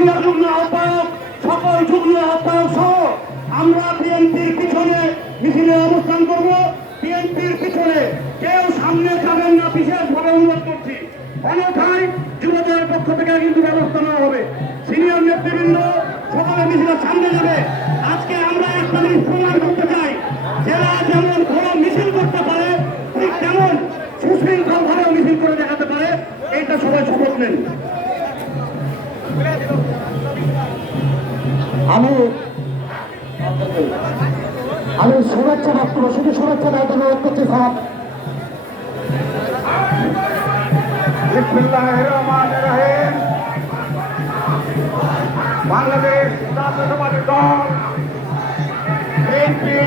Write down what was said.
জুগলা যুগ্ম আহ্বায়ক, সকল যুগ্ম আহ্বায়ক সহ আমরা বিএনপির পিছনে মিছিলে অবস্থান করব। বিএনপির পিছনে কেউ সামনে যাবেন না, বিশেষভাবে অনুরোধ করছি। অন্যথায় যুবদের পক্ষ থেকে কিন্তু ব্যবস্থা নেওয়া হবে। সিনিয়র নেতৃবৃন্দ সকলে মিছিলে সামনে যাবে। আজকে আমরা একটা জিনিস প্রমাণ করতে চাই জেলা যেমন ঘোড়া মিছিল করতে পারে, ঠিক তেমন সুশৃঙ্খলভাবেও মিছিল করে দেখাতে পারে। এইটা সবাই শপথ নেন। আমি আমি শুভেচ্ছা বক্তব্য শুধু শুভেচ্ছা দেওয়ার অনুরোধ করছি সব। বাংলাদেশ জাতীয়তাবাদী দল বিএনপি